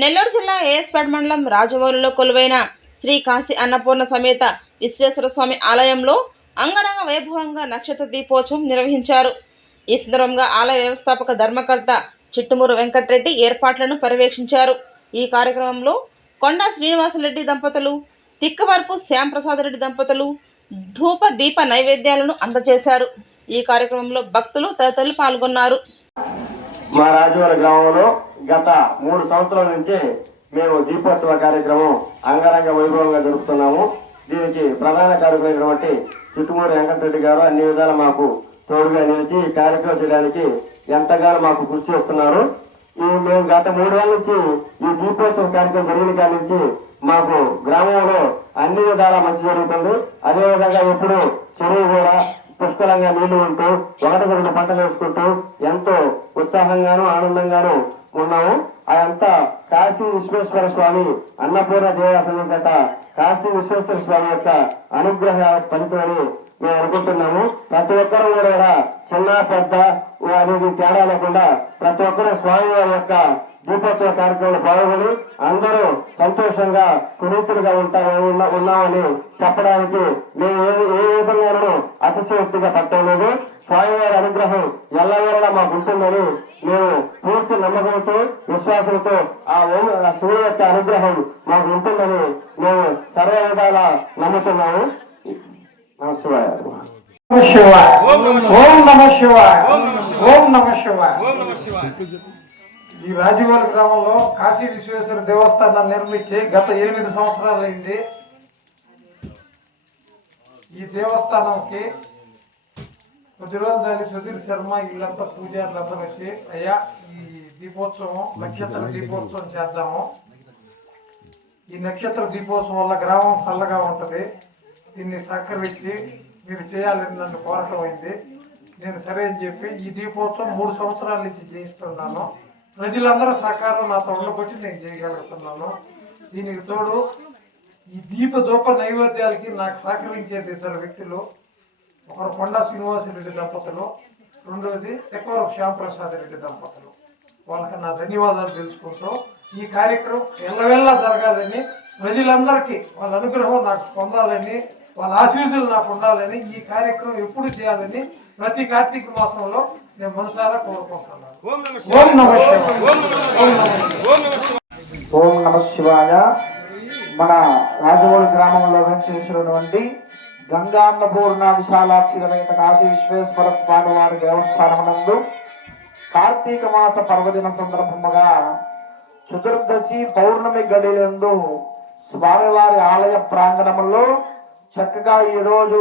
నెల్లూరు జిల్లా ఏఎస్పేట మండలం రాజవోలులో కొలువైన శ్రీ కాశీ అన్నపూర్ణ సమేత విశ్వేశ్వర స్వామి ఆలయంలో అంగరంగ వైభవంగా నక్షత్ర దీపోత్సవం నిర్వహించారు. ఈ సందర్భంగా ఆలయ వ్యవస్థాపక ధర్మకర్త చిట్టుమూరు వెంకటరెడ్డి ఏర్పాట్లను పర్యవేక్షించారు. ఈ కార్యక్రమంలో కొండా శ్రీనివాసరెడ్డి దంపతులు, తిక్కవరపు శ్యాంప్రసాద్ రెడ్డి దంపతులు ధూప దీప నైవేద్యాలను అందజేశారు. ఈ కార్యక్రమంలో భక్తులు తదితరులు పాల్గొన్నారు. మా రాజవోలు గ్రామంలో గత 3 సంవత్సరాల నుంచి మేము దీపోత్సవ కార్యక్రమం అంగరంగ వైభవంగా జరుపుతున్నాము. దీనికి ప్రధాన కార్యక్రమైనటువంటి చిట్టుమూరి వెంకటరెడ్డి గారు అన్ని విధాలు మాకు తోడుగా నిలిచి ఈ కార్యక్రమం చేయడానికి ఎంతగానో మాకు కృషి చేస్తున్నారు. మేము గత 3 ఏళ్ల నుంచి ఈ దీపోత్సవ కార్యక్రమం జరిగిన కాడి నుంచి మాకు గ్రామంలో అన్ని విధాల మంచి జరుగుతుంది. అదేవిధంగా ఎప్పుడు చెరువు కూడా పుష్కలంగా నీళ్లు ఉంటూ ఒకటి 2 పంటలు వేసుకుంటూ ఎంతో ఉత్సాహంగాను ఆనందంగాను ఉన్నాము. అదంతా కాశీ విశ్వేశ్వర స్వామి అన్నపూర్ణ దేవాసనం గత కాశీ విశ్వేశ్వర స్వామి యొక్క అనుగ్రహ ఫలితమని మేము అనుకుంటున్నాము. ప్రతి ఒక్కరూ కూడా చిన్న పెద్ద అనేది తేడా లేకుండా ప్రతి ఒక్కరూ స్వామి వారి యొక్క దీపోత్సవ కార్యక్రమంలో పాల్గొని అందరూ సంతోషంగా పునీతులుగా ఉన్నామని చెప్పడానికి మేము ఏ విధంగానూ అతిశయోక్తిగా పట్టలేదు. స్వామివారి అనుగ్రహం ఎల్లవేళలా మాకు ఉంటుందని మేము పూర్తి నమ్మకంతో విశ్వాసంతో ఆ శివుని యొక్క అనుగ్రహం మాకు ఉంటుందని మేము సర్వ విధాలా నమ్ముతున్నాము. ఈ రాజవోలు గ్రామంలో కాశీ విశ్వేశ్వర దేవస్థానాన్ని నిర్మించి గత 8 సంవత్సరాలైంది. ఈ దేవస్థానంకి కొద్ది రోజులు సుధీర్ శర్మ వీళ్ళంతా పూజారులంతా వచ్చి అయ్యా ఈ దీపోత్సవం నక్షత్ర దీపోత్సవం చేద్దాము, ఈ నక్షత్ర దీపోత్సవం వల్ల గ్రామం చల్లగా ఉంటుంది, దీన్ని సహకరించి మీరు చేయాలని నన్ను కోరటం అయింది. నేను సరే అని చెప్పి ఈ దీపోత్సవం 3 సంవత్సరాల నుంచి చేయిస్తున్నాను. ప్రజలందరూ సహకారం నాతో ఉండబట్టి నేను చేయగలుగుతున్నాను. దీనికి తోడు ఈ ధూప నైవేద్యాలకి నాకు సహకరించేది 2 వ్యక్తులు. ఒకరు కొండా శ్రీనివాసరెడ్డి దంపతులు, రెండవది తిక్కవరపు శ్యాంప్రసాద్ రెడ్డి దంపతులు. వాళ్ళకి నా ధన్యవాదాలు తెలుసుకుంటూ ఈ కార్యక్రమం ఎల్లవెల్లా జరగాలని, ప్రజలందరికీ వాళ్ళ అనుగ్రహం నాకు పొందాలని, వాళ్ళ ఆశీస్సులు నాకు ఉండాలని, ఈ కార్యక్రమం ఎప్పుడు చేయాలని ప్రతి కార్తీక మాసంలో నేను మనసారా కోరుకుంటున్నాను. ఓం నమ శివాయ. మన రాజవోలు గ్రామంలో వెంచేసినటువంటి గంగాన్నపూర్ణ విశాలాక్షి సమేత కాశీ విశ్వేశ్వర స్వామి వారి దేవస్థానమునందు కార్తీక మాస పర్వదిన సందర్భముగా చతుర్దశి పౌర్ణమి గడిలందు స్వామివారి ఆలయ ప్రాంగణంలో చక్కగా ఈరోజు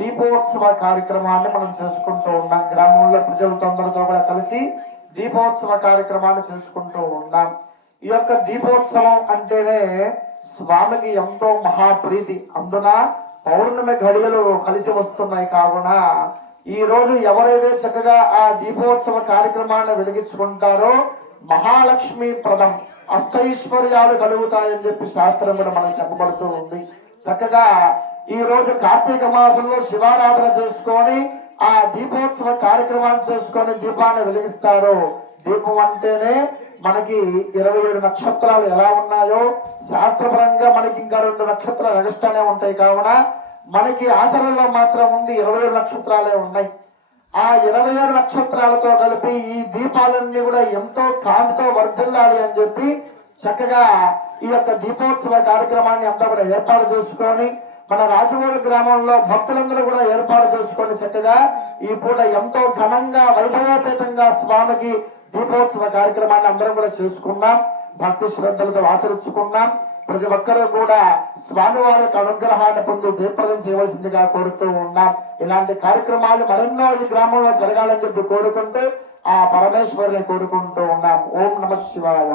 దీపోత్సవ కార్యక్రమాన్ని మనం చేసుకుంటూ ఉన్నాం. గ్రామంలో ప్రజలతో కూడా కలిసి దీపోత్సవ కార్యక్రమాన్ని చేసుకుంటూ ఉన్నాం. ఈ యొక్క దీపోత్సవం అంటేనే స్వామికి ఎంతో మహాప్రీతి. అందున పౌర్ణమి ఘడియలు కలిసి వస్తున్నాయి కావున ఈ రోజు ఎవరైతే చక్కగా ఆ దీపోత్సవ కార్యక్రమాన్ని వెలిగించుకుంటారో మహాలక్ష్మి ప్రదం అష్టైశ్వర్యాలు కలుగుతాయని చెప్పి శాస్త్రం కూడా మనకు చెప్పబడుతూ ఉంది. చక్కగా ఈ రోజు కార్తీక మాసంలో శివారాధన చేసుకొని ఆ దీపోత్సవ కార్యక్రమాన్ని చేసుకొని దీపాన్ని వెలిగిస్తారు. దీపం అంటేనే మనకి 27 నక్షత్రాలు ఎలా ఉన్నాయో శాస్త్రపరంగా మనకి ఇంకా 2 నక్షత్రాలు నడుస్తూనే ఉంటాయి. కావున మనకి ఆచరణలో మాత్రం ఉంది 27 నక్షత్రాలే ఉన్నాయి. ఆ 27 నక్షత్రాలతో కలిపి ఈ దీపాలన్నీ కూడా ఎంతో కాంతితో వర్ధిల్లాలి అని చెప్పి చక్కగా ఈ యొక్క దీపోత్సవ కార్యక్రమాన్ని అంతా కూడా ఏర్పాటు చేసుకొని మన రాజవోలు గ్రామంలో భక్తులందరూ కూడా ఏర్పాటు చేసుకొని చక్కగా ఈ పూట ఎంతో ఘనంగా వైభవోపేతంగా స్వామికి దీపోత్సవ కార్యక్రమాన్ని అందరం కూడా చేసుకున్నాం. భక్తి శ్రద్ధలతో ఆచరించుకున్నాం. ప్రతి ఒక్కరూ కూడా స్వామివారి యొక్క అనుగ్రహాన్ని పొంది దీపదం చేయవలసిందిగా కోరుతూ ఉన్నాం. ఇలాంటి కార్యక్రమాలు మరెన్నో ఈ గ్రామంలో జరగాలని చెప్పి కోరుకుంటూ ఆ పరమేశ్వరుని కోరుకుంటూ ఉన్నాం. ఓం నమ శివాయ.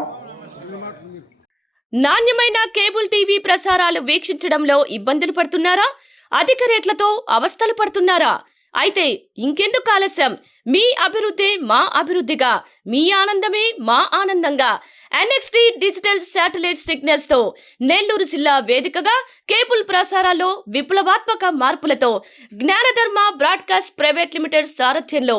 నాణ్యమైన కేబుల్ టీవీ ప్రసారాలు వీక్షించడంలో ఇబ్బందులు పడుతున్నారా? అధిక రేట్లతో అవస్థలు పడుతున్నారా? అయితే ఇంకెందుకు ఆలస్యం? మీ అభివృద్ధి మా అభివృద్ధిగా, మీ ఆనందమే మా ఆనందంగా NXT డిజిటల్ శాటిలైట్ సిగ్నల్స్ తో నెల్లూరు జిల్లా వేదికగా కేబుల్ ప్రసారాల్లో విప్లవాత్మక మార్పులతో జ్ఞానధర్మ బ్రాడ్కాస్ట్ ప్రైవేట్ లిమిటెడ్ సారథ్యంలో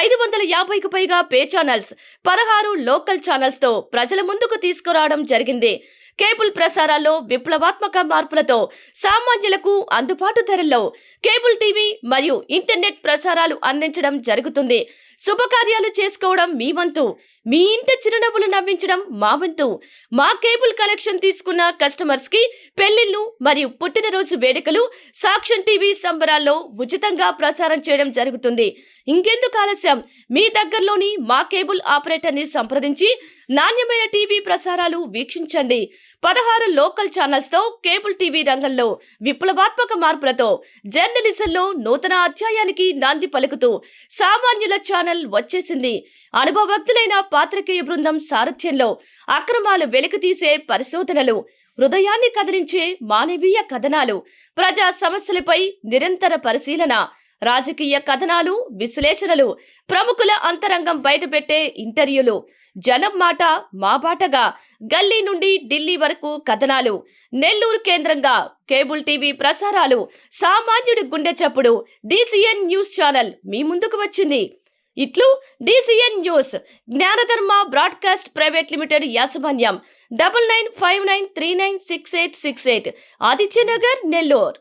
550కు పైగా పే ఛానల్స్, 16 లోకల్ ఛానల్స్ తో ప్రజల ముందుకు తీసుకురావడం జరిగింది. కేబుల్ ప్రసారాల్లో విప్లవాత్మక మార్పులతో సామాన్యులకు అందుబాటు ధరల్లో కేబుల్ టీవీ మరియు ఇంటర్నెట్ ప్రసారాలు అందించడం జరుగుతుంది. శుభకార్యాలు చేసుకోవడం మీ వంతు, మీ ఇంటి చిరునవ్వులు నవ్వించడం మా వంతు. మా కేబుల్ కనెక్షన్ తీసుకున్న కస్టమర్స్ కి పెళ్లిళ్లు మరియు పుట్టినరోజు వేడుకలు సాక్ష్యం టీవీ సంబరాల్లో ఉచితంగా ప్రసారం చేయడం జరుగుతుంది. ఇంకెందుకు ఆలస్యం, మీ దగ్గరలోని మా కేబుల్ ఆపరేటర్ ని సంప్రదించి నాణ్యమైన టీవీ ప్రసారాలు వీక్షించండి. 16 లోకల్ ఛానల్స్ తో కేబుల్ టీవీ రంగంలో విప్లవాత్మక మార్పులతో జర్నలిజంలో నూతన అధ్యాయానికి నాంది పలుకుతూ సామాన్యుల ఛానల్ వచ్చేసింది. అనుభవజ్ఞులైన పాత్రికేయ బృందం సారథ్యంలో అక్రమాలు వెలికితీసే పరిశోధనలు, హృదయాన్ని కదిలించే మానవీయ కథనాలు, ప్రజా సమస్యలపై నిరంతర పరిశీలన, రాజకీయ కథనాలు, విశ్లేషణలు, ప్రముఖుల అంతరంగం బయటపెట్టే ఇంటర్వ్యూలు, జనం మాట మా బాటగా గల్లీ నుండి ఢిల్లీ వరకు కథనాలు, నెల్లూరు కేంద్రంగా కేబుల్ టీవీ ప్రసారాలు, సామాన్యుడి గుండె చప్పుడు DCN న్యూస్ ఛానల్ మీ ముందుకు వచ్చింది. ఇట్లు DCN news, జ్ఞానధర్మ broadcast private limited యాజమాన్యం, 9959396868, ఆదిత్యనగర్, నెల్లూరు.